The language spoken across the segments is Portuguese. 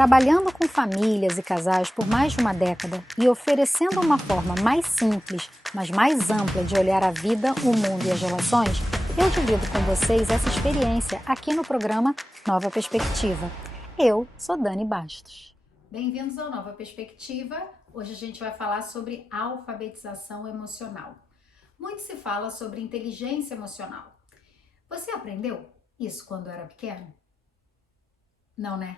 Trabalhando com famílias e casais por mais de uma década e oferecendo uma forma mais simples, mas mais ampla de olhar a vida, o mundo e as relações, eu divido com vocês essa experiência aqui no programa Nova Perspectiva. Eu sou Dani Bastos. Bem-vindos ao Nova Perspectiva. Hoje a gente vai falar sobre alfabetização emocional. Muito se fala sobre inteligência emocional. Você aprendeu isso quando era pequeno? Não, né?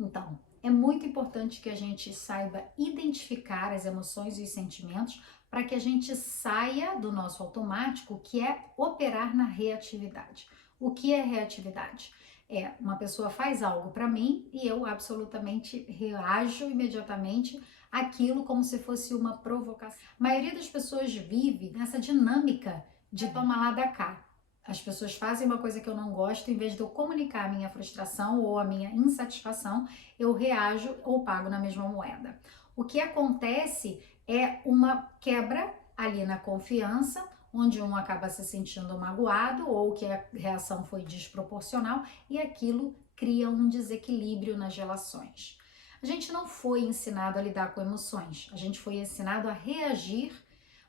Então, é muito importante que a gente saiba identificar as emoções e os sentimentos para que a gente saia do nosso automático, que é operar na reatividade. O que é reatividade? É uma pessoa faz algo para mim e eu absolutamente reajo imediatamente àquilo como se fosse uma provocação. A maioria das pessoas vive nessa dinâmica de toma lá da cá. As pessoas fazem uma coisa que eu não gosto, em vez de eu comunicar a minha frustração ou a minha insatisfação, eu reajo ou pago na mesma moeda. O que acontece é uma quebra ali na confiança, onde um acaba se sentindo magoado ou que a reação foi desproporcional e aquilo cria um desequilíbrio nas relações. A gente não foi ensinado a lidar com emoções, a gente foi ensinado a reagir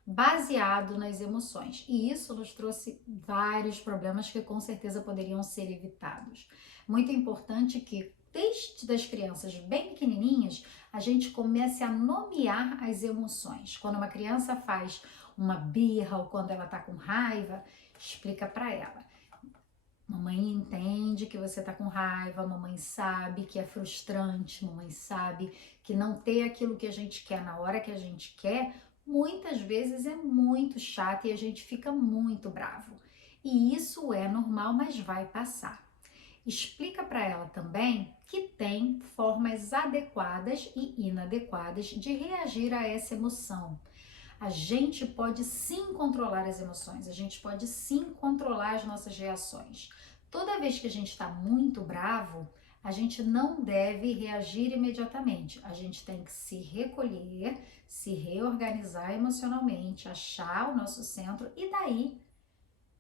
baseado nas emoções. E isso nos trouxe vários problemas que com certeza poderiam ser evitados. Muito importante que desde as crianças bem pequenininhas, a gente comece a nomear as emoções. Quando uma criança faz uma birra ou quando ela tá com raiva, explica para ela. Mamãe entende que você tá com raiva, mamãe sabe que é frustrante, mamãe sabe que não ter aquilo que a gente quer na hora que a gente quer muitas vezes é muito chato e a gente fica muito bravo. E isso é normal, mas vai passar. Explica para ela também que tem formas adequadas e inadequadas de reagir a essa emoção. A gente pode sim controlar as emoções, a gente pode sim controlar as nossas reações. Toda vez que a gente está muito bravo, a gente não deve reagir imediatamente. A gente tem que se recolher, se reorganizar emocionalmente, achar o nosso centro e daí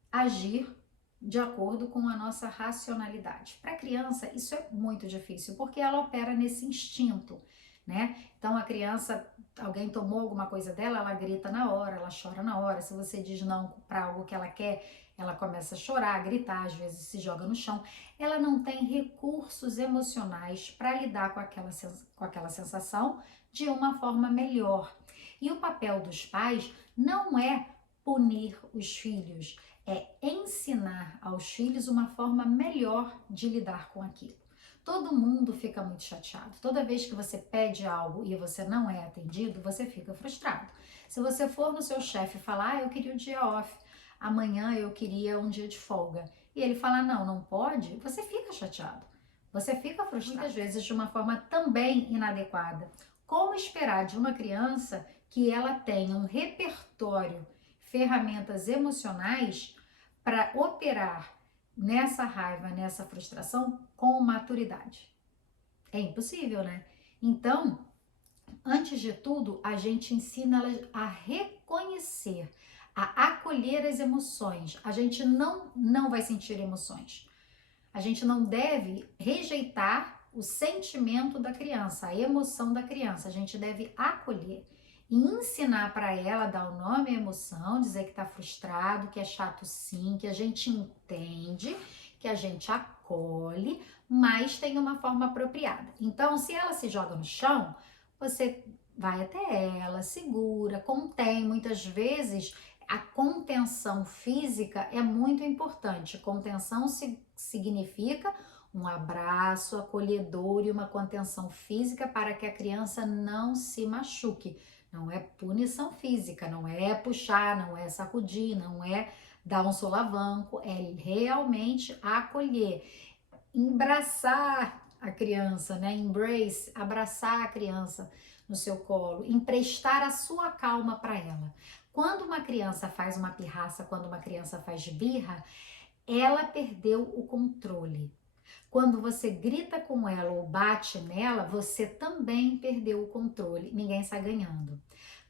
agir de acordo com a nossa racionalidade. Para a criança, isso é muito difícil, porque ela opera nesse instinto, né? Então, a criança, alguém tomou alguma coisa dela, ela grita na hora, ela chora na hora. Se você diz não para algo que ela quer, ela começa a chorar, a gritar, às vezes se joga no chão. Ela não tem recursos emocionais para lidar com aquela sensação de uma forma melhor. E o papel dos pais não é punir os filhos, é ensinar aos filhos uma forma melhor de lidar com aquilo. Todo mundo fica muito chateado. Toda vez que você pede algo e você não é atendido, você fica frustrado. Se você for no seu chefe e falar, eu queria o dia off, amanhã eu queria um dia de folga, e ele falar, não pode, você fica chateado. Você fica frustrado, muitas vezes de uma forma também inadequada. Como esperar de uma criança que ela tenha um repertório, ferramentas emocionais para operar nessa raiva, nessa frustração com maturidade? É impossível, né? Então, antes de tudo, a gente ensina elas a reconhecer, a acolher as emoções. A gente não vai sentir emoções. A gente não deve rejeitar o sentimento da criança, a emoção da criança. A gente deve acolher e ensinar para ela, dar o nome à emoção, dizer que tá frustrado, que é chato sim, que a gente entende, que a gente acolhe, mas tem uma forma apropriada. Então, se ela se joga no chão, você vai até ela, segura, contém. Muitas vezes a contenção física é muito importante. Contenção significa um abraço acolhedor e uma contenção física para que a criança não se machuque. Não é punição física, não é puxar, não é sacudir, não é dar um solavanco, é realmente acolher, embraçar a criança, né? Embrace, abraçar a criança no seu colo, emprestar a sua calma para ela. Quando uma criança faz uma pirraça, quando uma criança faz birra, ela perdeu o controle. Quando você grita com ela ou bate nela, você também perdeu o controle. Ninguém sai ganhando.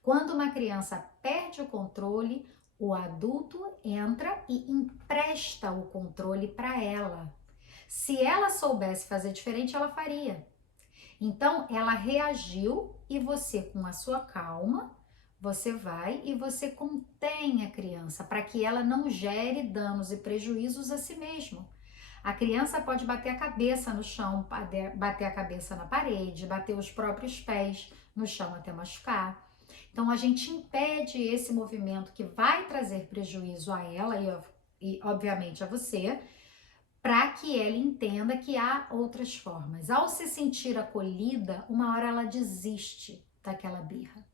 Quando uma criança perde o controle, o adulto entra e empresta o controle para ela. Se ela soubesse fazer diferente, ela faria. Então, ela reagiu e você, com a sua calma, você vai e você contém a criança para que ela não gere danos e prejuízos a si mesma. A criança pode bater a cabeça no chão, bater a cabeça na parede, bater os próprios pés no chão até machucar. Então a gente impede esse movimento que vai trazer prejuízo a ela e obviamente a você, para que ela entenda que há outras formas. Ao se sentir acolhida, uma hora ela desiste daquela birra.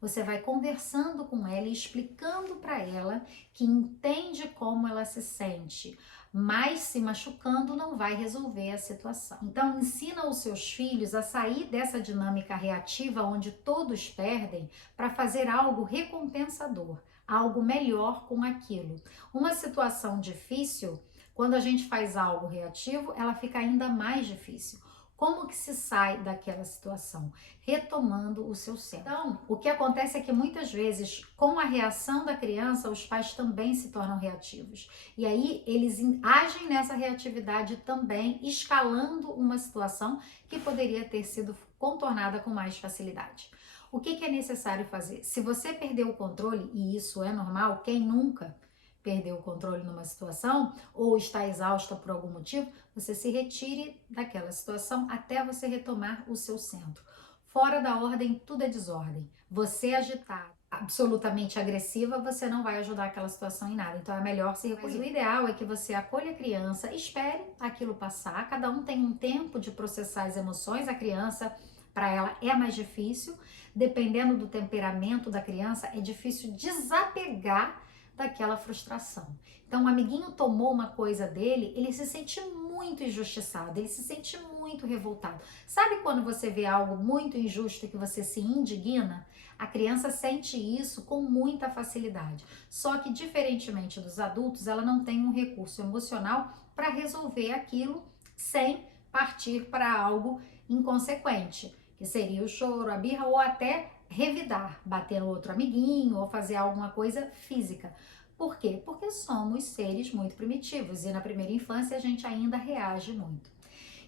Você vai conversando com ela e explicando para ela que entende como ela se sente, mas se machucando não vai resolver a situação. Então, ensina os seus filhos a sair dessa dinâmica reativa onde todos perdem para fazer algo recompensador, algo melhor com aquilo. Uma situação difícil, quando a gente faz algo reativo, ela fica ainda mais difícil. Como que se sai daquela situação? Retomando o seu centro. Então, o que acontece é que muitas vezes, com a reação da criança, os pais também se tornam reativos. E aí, eles agem nessa reatividade também, escalando uma situação que poderia ter sido contornada com mais facilidade. O que é necessário fazer? Se você perdeu o controle, e isso é normal, quem nunca perdeu o controle numa situação ou está exausta por algum motivo, você se retire daquela situação até você retomar o seu centro. Fora da ordem, tudo é desordem. Você agitar, absolutamente agressiva, você não vai ajudar aquela situação em nada. Então é melhor se recolher. Mas o ideal é que você acolha a criança, espere aquilo passar. Cada um tem um tempo de processar as emoções. A criança, para ela, é mais difícil. Dependendo do temperamento da criança, é difícil desapegar daquela frustração. Então, o amiguinho tomou uma coisa dele, ele se sente muito injustiçado, ele se sente muito revoltado. Sabe quando você vê algo muito injusto e que você se indigna? A criança sente isso com muita facilidade. Só que, diferentemente dos adultos, ela não tem um recurso emocional para resolver aquilo sem partir para algo inconsequente, que seria o choro, a birra ou até revidar, bater no outro amiguinho ou fazer alguma coisa física. Por quê? Porque somos seres muito primitivos e na primeira infância a gente ainda reage muito.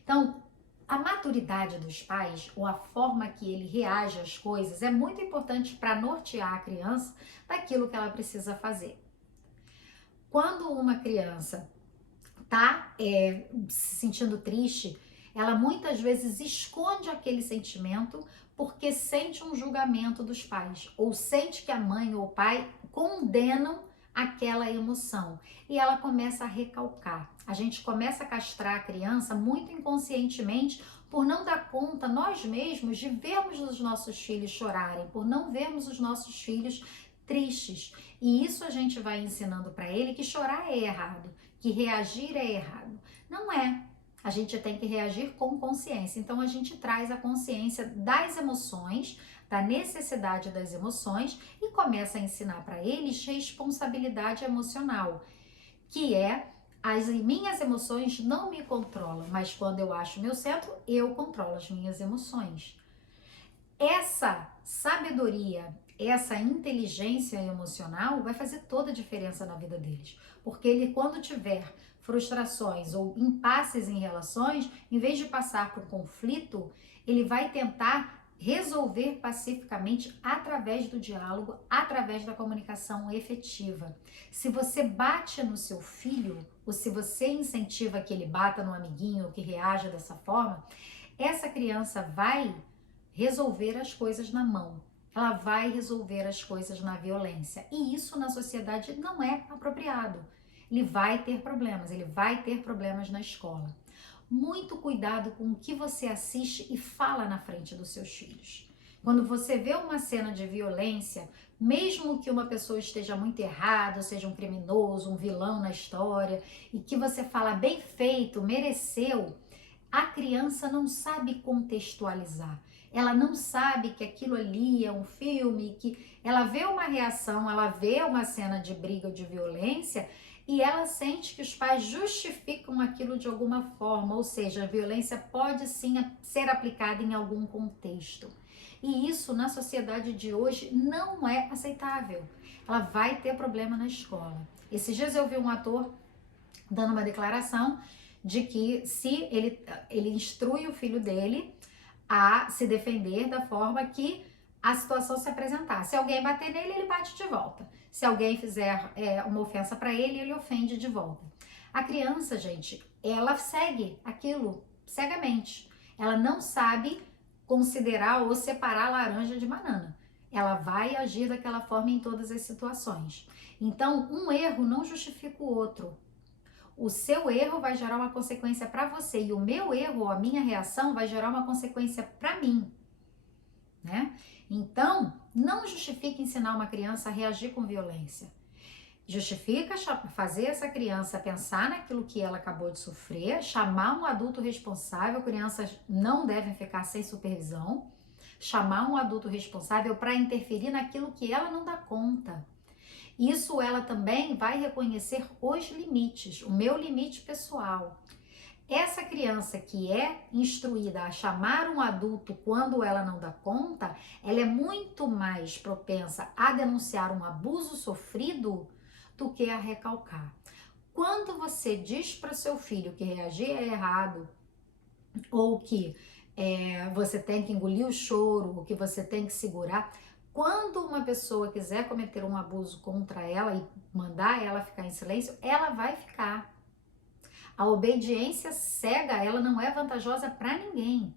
Então, a maturidade dos pais ou a forma que ele reage às coisas é muito importante para nortear a criança daquilo que ela precisa fazer. Quando uma criança está se sentindo triste, ela muitas vezes esconde aquele sentimento porque sente um julgamento dos pais, ou sente que a mãe ou o pai condenam aquela emoção. E ela começa a recalcar. A gente começa a castrar a criança muito inconscientemente por não dar conta nós mesmos de vermos os nossos filhos chorarem, por não vermos os nossos filhos tristes. E isso a gente vai ensinando para ele que chorar é errado, que reagir é errado. Não é. A gente tem que reagir com consciência. Então, a gente traz a consciência das emoções, da necessidade das emoções e começa a ensinar para eles responsabilidade emocional, que é as minhas emoções não me controlam, mas quando eu acho meu centro, eu controlo as minhas emoções. Essa sabedoria, essa inteligência emocional vai fazer toda a diferença na vida deles, porque ele, quando tiver frustrações ou impasses em relações, em vez de passar por conflito, ele vai tentar resolver pacificamente através do diálogo, através da comunicação efetiva. Se você bate no seu filho, ou se você incentiva que ele bata no amiguinho ou que reaja dessa forma, essa criança vai resolver as coisas na mão. Ela vai resolver as coisas na violência. E isso na sociedade não é apropriado. Ele vai ter problemas na escola. Muito cuidado com o que você assiste e fala na frente dos seus filhos. Quando você vê uma cena de violência, mesmo que uma pessoa esteja muito errada, seja um criminoso, um vilão na história, e que você fala bem feito, mereceu, a criança não sabe contextualizar. Ela não sabe que aquilo ali é um filme, que ela vê uma reação, ela vê uma cena de briga ou de violência e ela sente que os pais justificam aquilo de alguma forma, ou seja, a violência pode sim ser aplicada em algum contexto. E isso na sociedade de hoje não é aceitável. Ela vai ter problema na escola. Esses dias eu vi um ator dando uma declaração de que se ele instrui o filho dele a se defender da forma que a situação se apresentar. Se alguém bater nele, ele bate de volta. Se alguém fizer uma ofensa para ele, ele ofende de volta. A criança, gente, ela segue aquilo cegamente. Ela não sabe considerar ou separar laranja de banana. Ela vai agir daquela forma em todas as situações. Então, um erro não justifica o outro. O seu erro vai gerar uma consequência para você e o meu erro ou a minha reação vai gerar uma consequência para mim, né? Então, não justifica ensinar uma criança a reagir com violência. Justifica fazer essa criança pensar naquilo que ela acabou de sofrer, chamar um adulto responsável. Crianças não devem ficar sem supervisão. Chamar um adulto responsável para interferir naquilo que ela não dá conta. Isso ela também vai reconhecer os limites, o meu limite pessoal. Essa criança que é instruída a chamar um adulto quando ela não dá conta, ela é muito mais propensa a denunciar um abuso sofrido do que a recalcar. Quando você diz para o seu filho que reagir é errado, ou que você tem que engolir o choro, ou que você tem que segurar, quando uma pessoa quiser cometer um abuso contra ela e mandar ela ficar em silêncio, ela vai ficar. A obediência cega, ela não é vantajosa para ninguém.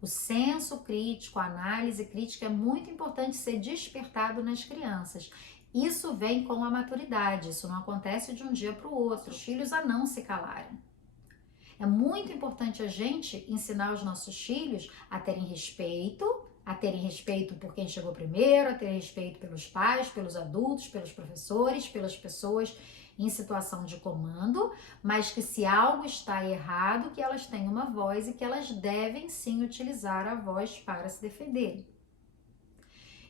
O senso crítico, a análise crítica é muito importante ser despertado nas crianças. Isso vem com a maturidade, isso não acontece de um dia para o outro. Os filhos a não se calarem. É muito importante a gente ensinar os nossos filhos a terem respeito por quem chegou primeiro, a terem respeito pelos pais, pelos adultos, pelos professores, pelas pessoas em situação de comando, mas que se algo está errado, que elas têm uma voz e que elas devem sim utilizar a voz para se defenderem.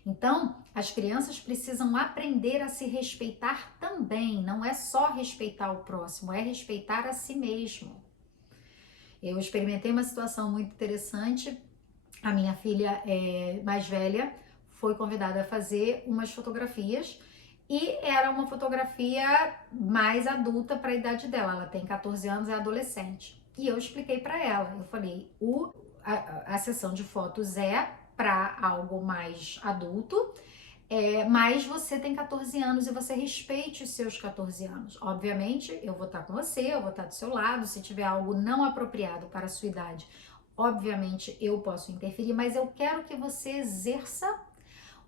Então, as crianças precisam aprender a se respeitar também, não é só respeitar o próximo, é respeitar a si mesmo. Eu experimentei uma situação muito interessante. A minha filha mais velha foi convidada a fazer umas fotografias e era uma fotografia mais adulta para a idade dela. Ela tem 14 anos, é adolescente. E eu expliquei para ela, eu falei, a sessão de fotos é para algo mais adulto, mas você tem 14 anos e você respeite os seus 14 anos. Obviamente, eu vou estar com você, eu vou estar do seu lado, se tiver algo não apropriado para a sua idade, obviamente eu posso interferir, mas eu quero que você exerça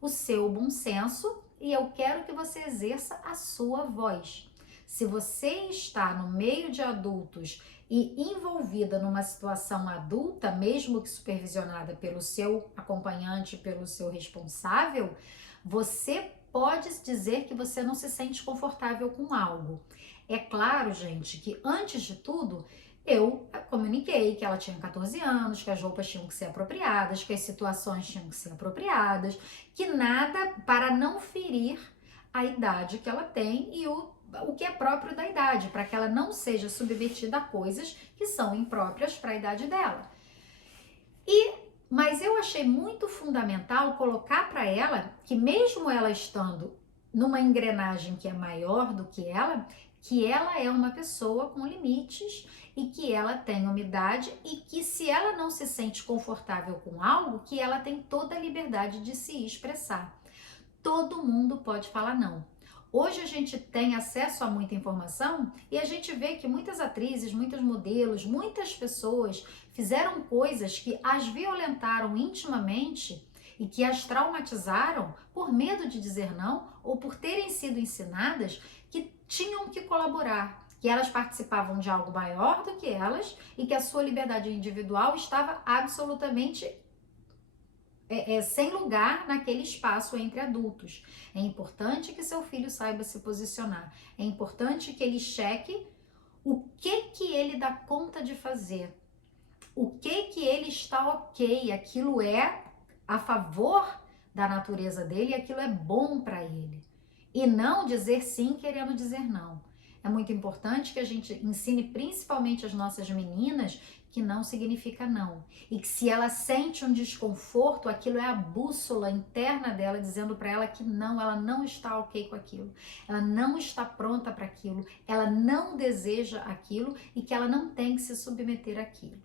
o seu bom senso e eu quero que você exerça a sua voz. Se você está no meio de adultos e envolvida numa situação adulta, mesmo que supervisionada pelo seu acompanhante, pelo seu responsável, você pode dizer que você não se sente confortável com algo. É claro, gente, que antes de tudo, eu comuniquei que ela tinha 14 anos, que as roupas tinham que ser apropriadas, que as situações tinham que ser apropriadas, que nada para não ferir a idade que ela tem e o que é próprio da idade, para que ela não seja submetida a coisas que são impróprias para a idade dela. Mas eu achei muito fundamental colocar para ela que mesmo ela estando numa engrenagem que é maior do que ela é uma pessoa com limites e que ela tem umidade e que se ela não se sente confortável com algo, que ela tem toda a liberdade de se expressar. Todo mundo pode falar não. Hoje a gente tem acesso a muita informação e a gente vê que muitas atrizes, muitos modelos, muitas pessoas fizeram coisas que as violentaram intimamente e que as traumatizaram por medo de dizer não ou por terem sido ensinadas que tinham que colaborar, que elas participavam de algo maior do que elas e que a sua liberdade individual estava absolutamente sem lugar naquele espaço entre adultos. É importante que seu filho saiba se posicionar. É importante que ele cheque o que ele dá conta de fazer. O que ele está ok. Aquilo é a favor da natureza dele e aquilo é bom para ele. E não dizer sim querendo dizer não. É muito importante que a gente ensine principalmente as nossas meninas que não significa não. E que se ela sente um desconforto, aquilo é a bússola interna dela dizendo para ela que não, ela não está ok com aquilo. Ela não está pronta para aquilo, ela não deseja aquilo e que ela não tem que se submeter àquilo.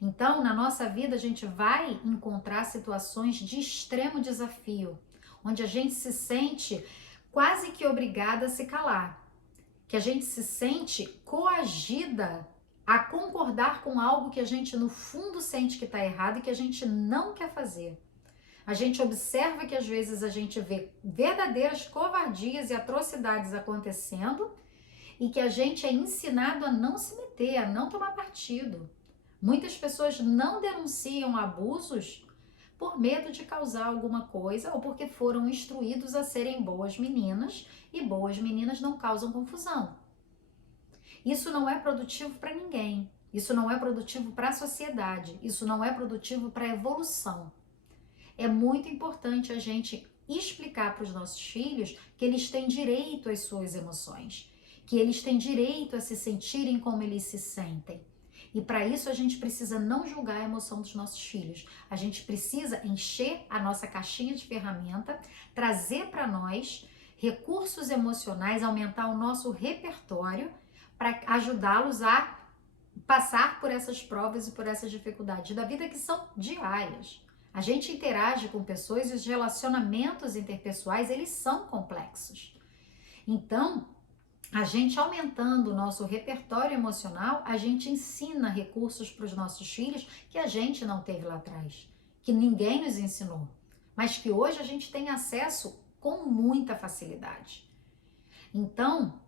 Então, na nossa vida, a gente vai encontrar situações de extremo desafio, onde a gente se sente quase que obrigada a se calar, que a gente se sente coagida a concordar com algo que a gente no fundo sente que está errado e que a gente não quer fazer. A gente observa que às vezes a gente vê verdadeiras covardias e atrocidades acontecendo e que a gente é ensinado a não se meter, a não tomar partido. Muitas pessoas não denunciam abusos por medo de causar alguma coisa ou porque foram instruídos a serem boas meninas, e boas meninas não causam confusão. Isso não é produtivo para ninguém. Isso não é produtivo para a sociedade. Isso não é produtivo para a evolução. É muito importante a gente explicar para os nossos filhos que eles têm direito às suas emoções, que eles têm direito a se sentirem como eles se sentem. E para isso a gente precisa não julgar a emoção dos nossos filhos. A gente precisa encher a nossa caixinha de ferramenta, trazer para nós recursos emocionais, aumentar o nosso repertório para ajudá-los a passar por essas provas e por essas dificuldades da vida que são diárias. A gente interage com pessoas e os relacionamentos interpessoais, eles são complexos. Então, a gente aumentando o nosso repertório emocional, a gente ensina recursos para os nossos filhos que a gente não teve lá atrás, que ninguém nos ensinou, mas que hoje a gente tem acesso com muita facilidade. Então,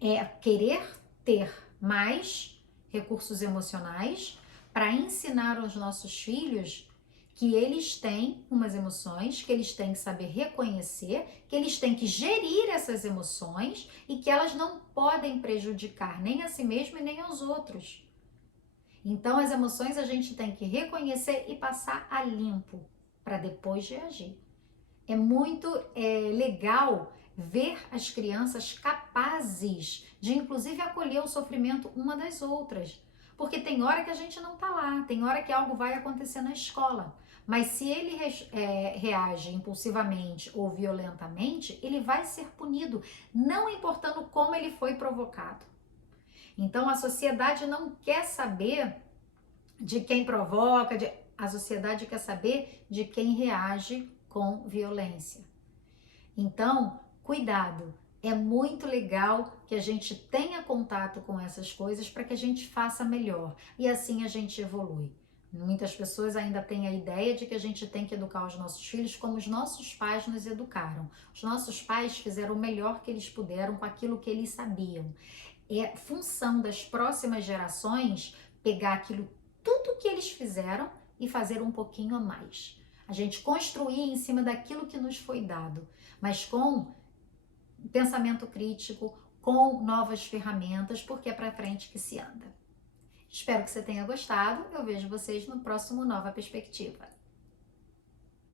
é querer ter mais recursos emocionais para ensinar aos nossos filhos que eles têm umas emoções, que eles têm que saber reconhecer, que eles têm que gerir essas emoções e que elas não podem prejudicar nem a si mesmo e nem aos outros. Então, as emoções a gente tem que reconhecer e passar a limpo para depois reagir. É muito legal ver as crianças capazes de, inclusive, acolher o sofrimento uma das outras. Porque tem hora que a gente não tá lá, tem hora que algo vai acontecer na escola. Mas se ele reage impulsivamente ou violentamente, ele vai ser punido, não importando como ele foi provocado. Então a sociedade não quer saber de quem provoca, a sociedade quer saber de quem reage com violência. Então, cuidado. É muito legal que a gente tenha contato com essas coisas para que a gente faça melhor e assim a gente evolui. Muitas pessoas ainda têm a ideia de que a gente tem que educar os nossos filhos como os nossos pais nos educaram. Os nossos pais fizeram o melhor que eles puderam com aquilo que eles sabiam. É função das próximas gerações pegar aquilo, tudo que eles fizeram e fazer um pouquinho a mais. A gente construir em cima daquilo que nos foi dado, mas com pensamento crítico, com novas ferramentas, porque é para frente que se anda. Espero que você tenha gostado. Eu vejo vocês no próximo Nova Perspectiva.